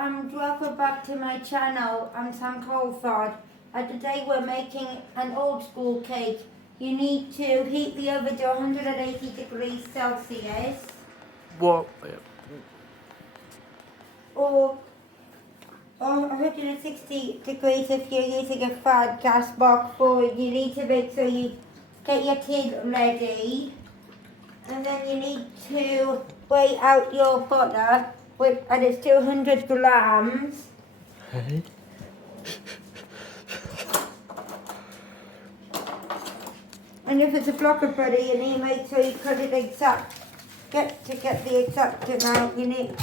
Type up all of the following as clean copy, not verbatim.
welcome back to my channel. I'm Sam Coulthard, and today we're making an old school cake. You need to heat the oven to 180 degrees Celsius. What? Or 160 degrees if you're using a fan gas box board. You need to make sure you get your tin ready. And then you need to weigh out your butter, and it's 200 grams. Okay. And if it's a block of butter, you need to make sure you cut it exact. Get the exact amount you need.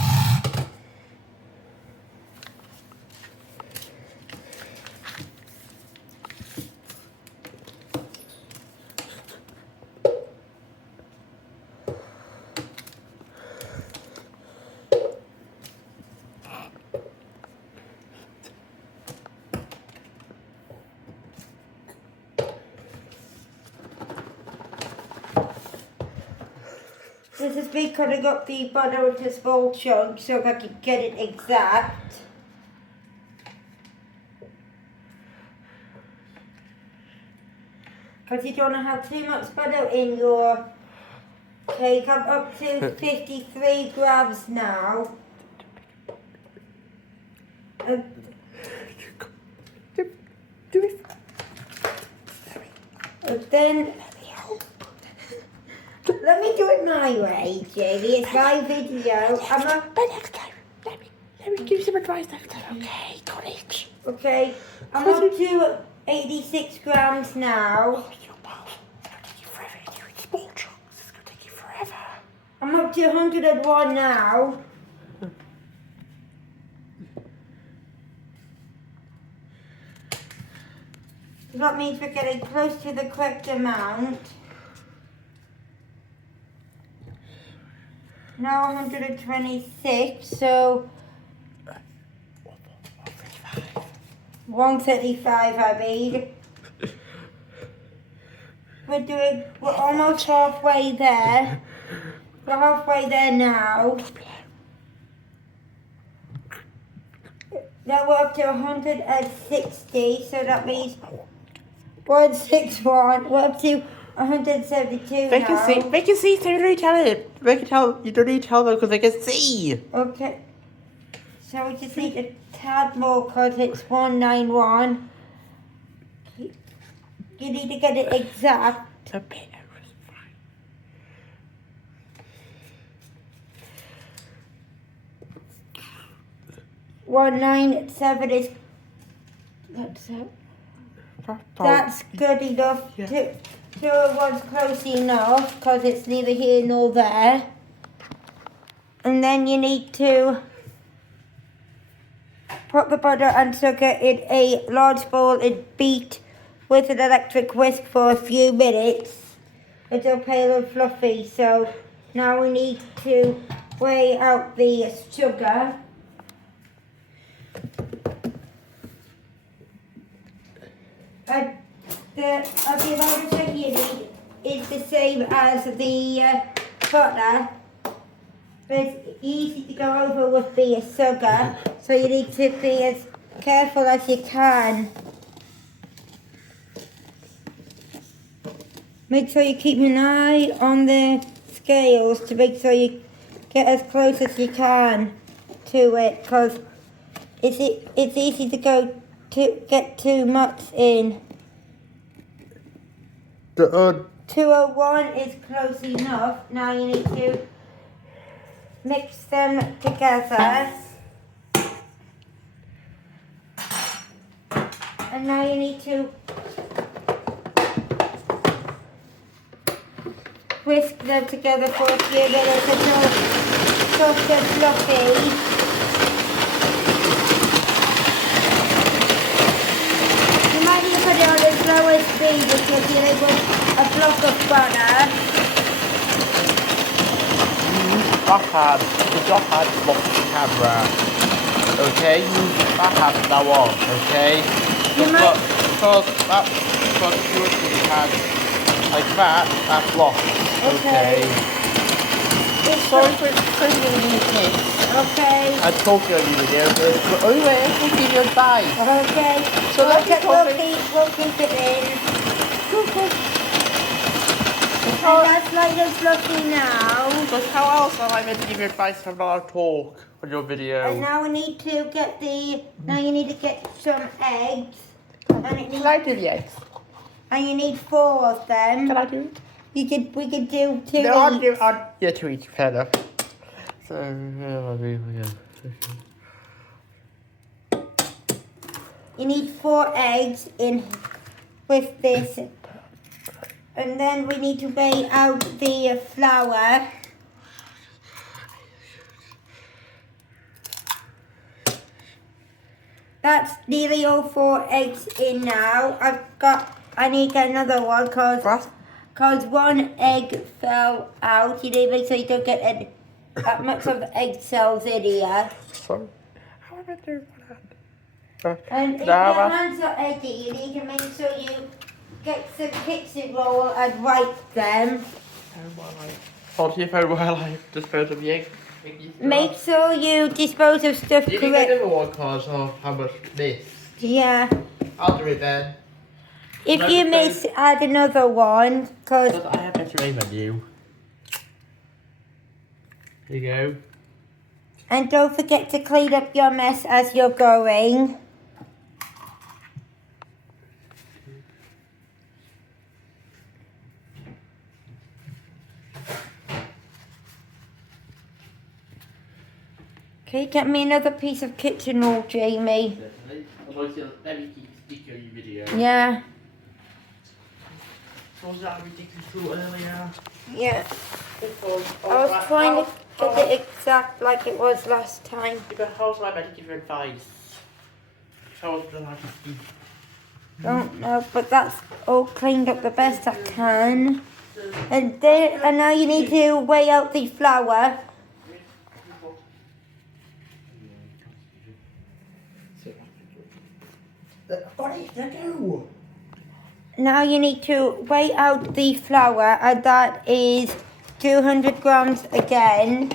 This is me cutting up the butter into small chunks so I can get it exact. Because you don't want to have too much butter in your cake. I'm up to 53 grams now. And then let me do it my way, Jamie. It's my video. But next time, let me give you some advice next time. Okay, got it. Okay, I'm up to 86 grams now. Oh, your mouth. It's gonna take you forever. You're in small chunks. It's gonna take you forever. I'm up to 101 now. That means we're getting close to the correct amount. Now 126, so 135 I mean. We're almost halfway there. We're halfway there now. Now we're up to 160, so that means 161. We're up to 172 now. They can see, so you don't need to tell it. You don't need to tell them because they can see. Okay. So we just need a tad more because it's 191. You need to get it exact. A bit over is fine. 197 is... That's good enough. Yeah. 201's close enough because it's neither here nor there. And then you need to put the butter and sugar in a large bowl and beat with an electric whisk for a few minutes until pale and fluffy. So now we need to weigh out the sugar. The amount of sugar you need is the same as the butter, but it's easy to go over with the sugar, so you need to be as careful as you can. Make sure you keep an eye on the scales to make sure you get as close as you can to it, because it's easy to get too much in. 201 is close enough. Now you need to mix them together. And now you need to whisk them together for a few minutes until soft and fluffy. You might need to put it on the slowest speed because you're able a block of butter. Backhand block the camera. Okay, use backhand now on, okay? Because if you were to hand like that, that's locked. Okay. Sorry for giving you tips. Okay. I told you on your video, but it's the only way I can give you advice. Okay. So we'll that's keep it in. And that's like it's looking now. But how else am I meant to give you advice if I'm not allowed to talk on your video? And now we need to get now you need to get some eggs. And Can I do the eggs? And you need 4 of them. Can I do it? We could do 2 No, each. yeah, 2 each, fair enough. So, You need 4 eggs in with this. And then we need to weigh out the flour. That's nearly all 4 eggs in now. I need to get another one because 1 egg fell out. You need to make sure you don't get that much of the egg cells in here. Sorry. How am I doing that? And if your hands are eggy, you need to make sure you get some kitchen roll and wipe them. Hold your phone while I dispose of the egg. Make sure you dispose of stuff You correctly. can get another one because of how much this. Yeah. I'll do it then. If you miss, add another one. Because I have better aim than you. Here you go. And don't forget to clean up your mess as you're going. Okay, get me another piece of kitchen roll, Jamie. Definitely. Otherwise it'll very sticky on your video. Yeah. So was that ridiculous rule earlier? Yeah. I was trying to get it exact like it was last time. But how's I meant to give you advice? How was the last speak? Don't know, but that's all cleaned up the best I can. And now you need to weigh out the flour. Now you need to weigh out the flour, and that is 200 grams again.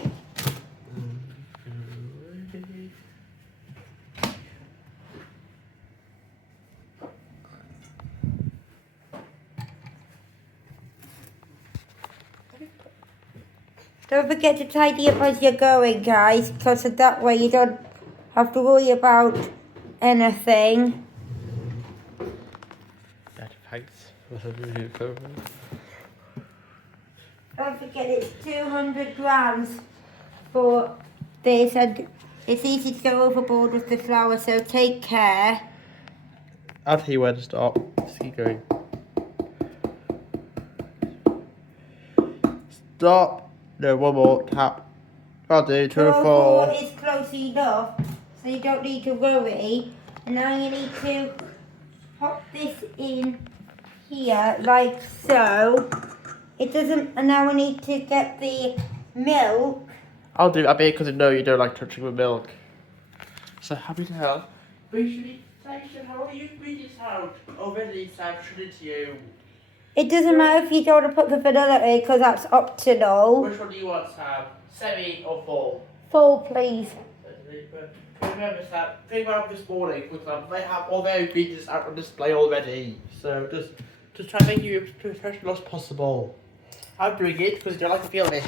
Don't forget to tidy up as you're going, guys, because that way you don't have to worry about anything. Thanks. Don't forget it's 200 grams for this, and it's easy to go overboard with the flour, so take care. I'll tell you where to stop. Just keep going. Stop. No, one more. Tap. I'll do 204. 204 is close enough, so you don't need to worry. And now you need to pop this in here, like so. It doesn't, and now we need to get the milk. I'll do that because I know you don't like touching with milk. So happy to help. How are you read this out? Already, so I've shown it to you. It doesn't matter if you don't want to put the vanilla in, because that's optional. Which one do you want, Sam? 7 or 4? 4, please. Remember, Sam, think about this morning, because they have all their ingredients out on display already. So just try to make you as professional as possible. I'm doing it because you don't like to feel it.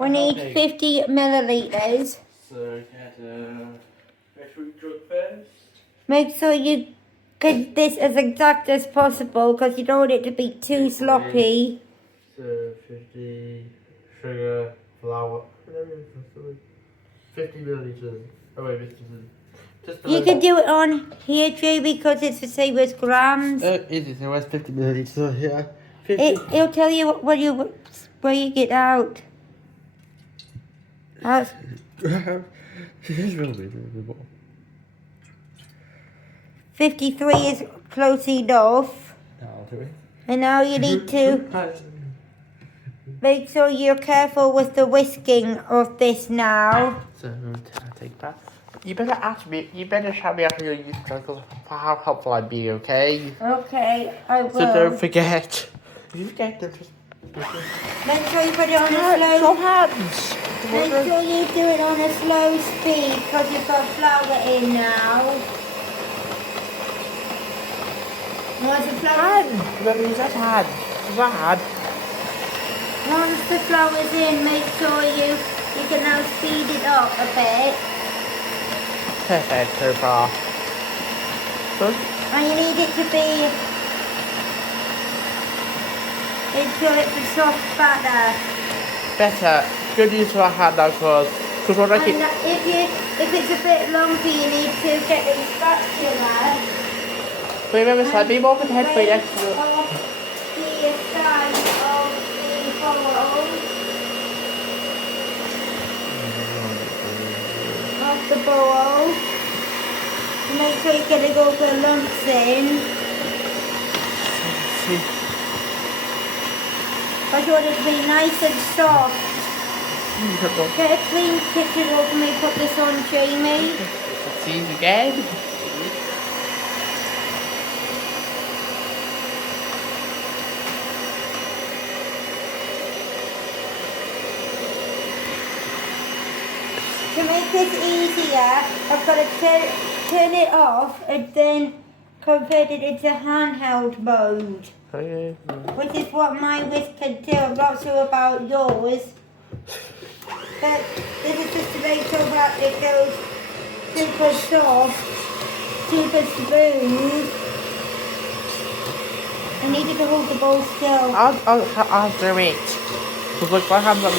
We need 50 milliliters. So get fruit drug first. Make sure you get this as exact as possible, because you don't want it to be too sloppy. So 50 sugar, flour, 50 milliliters. Oh wait, just You can do it on here, Jamie, because it's the same as grams. Is it? So where's 50 milliliters here? 50. It'll tell you where you get out. That's, It's really 53 is close enough. I'll do it. And now you need to make sure you're careful with the whisking of this now. So I take that. You better ask me. You better shout me after your use because how helpful I'd be. Okay. Okay, I will. So don't forget. If you forget, then just Make sure you put it on a Show slow. hands. Make sure you do it on a slow speed because you've got flour in now. Once the flour, Hand. Remember, use that hand. Use that hand. once the flour's in, make sure you can now speed it up a bit. Perfect so far. Good. And you need it to be until it's a soft batter. Better. Good use of that hand now, because what I And keep. if it's a bit lumpy, you need to get the spatula. But remember, side, be more content for the Raise extra. off the side of the bowl. Off the bowl. Make sure you get all the lumps in. I want it to be nice and soft. Get a clean kitchen roll for me, put this on, Jamie. Succeed again. To make this easier, I've got to turn it off and then convert it into handheld mode. Okay. Which is what my whisk can do. I'm not sure about yours. But this is just to make sure that it goes super soft, super smooth. I need you to hold the bowl still. I'll do it. Because look, my hands are.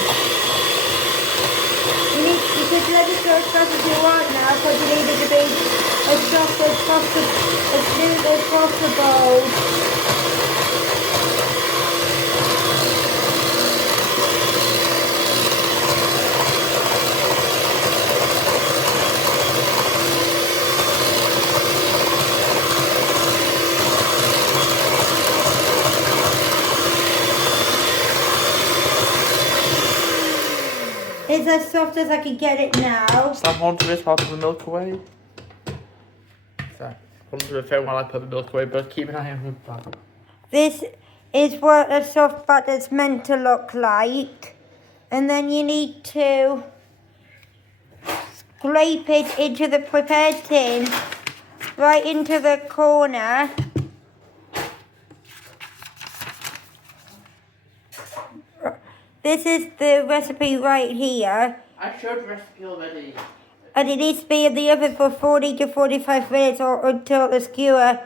You could let it go as fast as you want now, because you need it to be as soft as possible, as smooth as possible. It's as soft as I can get it now. Stop onto this while I put the milk away. Onto the phone while I put the milk away, but keep an eye on that. This is what a soft butter's meant to look like. And then you need to scrape it into the prepared tin, right into the corner. This is the recipe right here. I showed the recipe already. And it needs to be in the oven for 40 to 45 minutes or until the skewer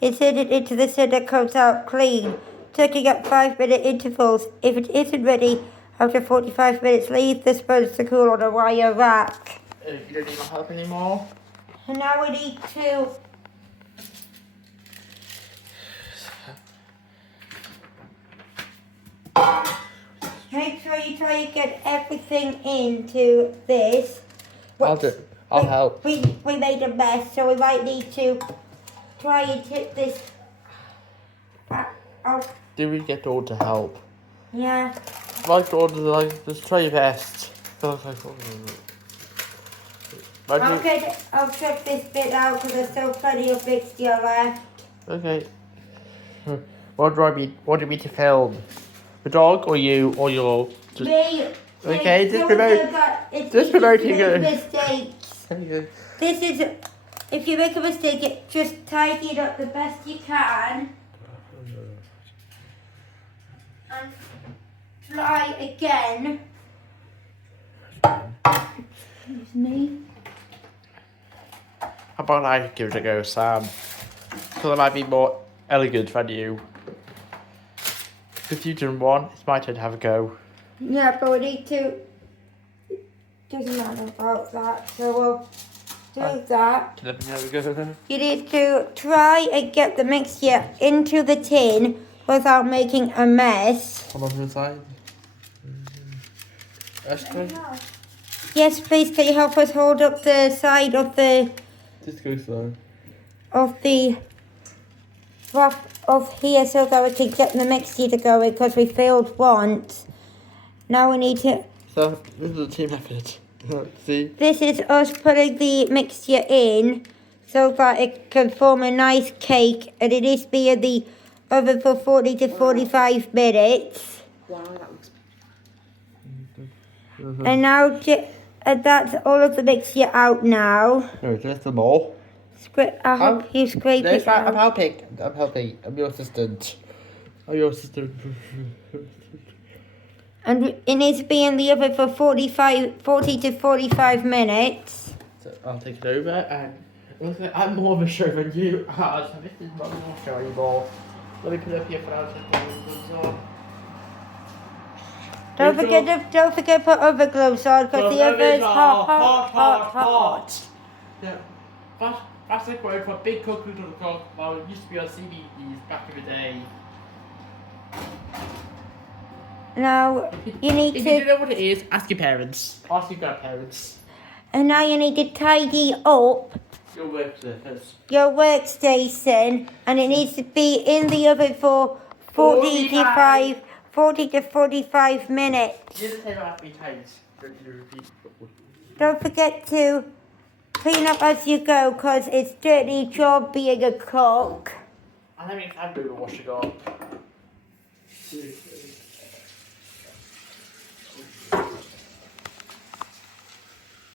inserted into the center comes out clean, taking up 5-minute intervals. If it isn't ready after 45 minutes, leave the sponge to cool on a wire rack. You don't need my help anymore. And now we need to make sure you try and get everything into this. I'll do it. I'll help. We made a mess, so we might need to try and tip this back out. Do we get all to help? Yeah. Like order, like, just try your best. I'll check this bit out because there's still plenty of mixture left. Okay. What do you want me to film? The dog or you or your? Just... Me. Okay, just promoting it. Mistakes. This is, if you make a mistake, just tidy it up the best you can. And try again. Excuse me. How about I give it a go, Sam? Because I might be more elegant than you. If you've done one, it's my turn to have a go. Yeah, but we need to. Doesn't matter about that, so we'll do that. Let me have a go. You need to try and get the mixture into the tin without making a mess. Hold on to the side. Esther? Yes, please, can you help us hold up the side of the Just go slow. of here so that we can get the mixture to go in because we failed once. Now we need to. So, this is a team effort. See? This is us putting the mixture in so that it can form a nice cake, and it needs to be in the oven for 40 to 45 minutes. Wow, that looks. And now that's all of the mixture out now. No, just some more. I hope you scrape No, it it's fine. I'm out. helping. I'm helping. I'm your assistant. I'm your assistant. And it needs to be in the oven for 40 to 45 minutes. So I'll take it over and look at, I'm more of a show than you are, so this is not going to show you more. Let me put it up here for now. Don't forget to put other gloves on because the oven's hot. Yeah. That's a quote for big cooking to the cook. Well, it used to be on CBeebies back in the day. Now you need If to. you don't know what it is, ask your parents. Ask your grandparents. And now you need to tidy up Your work surface. your workstation, and it needs to be in the oven for 40 to 45 minutes. You just say that 3 times. Don't forget to clean up as you go, because it's a dirty job being a cook. I don't think I'm doing a washing up.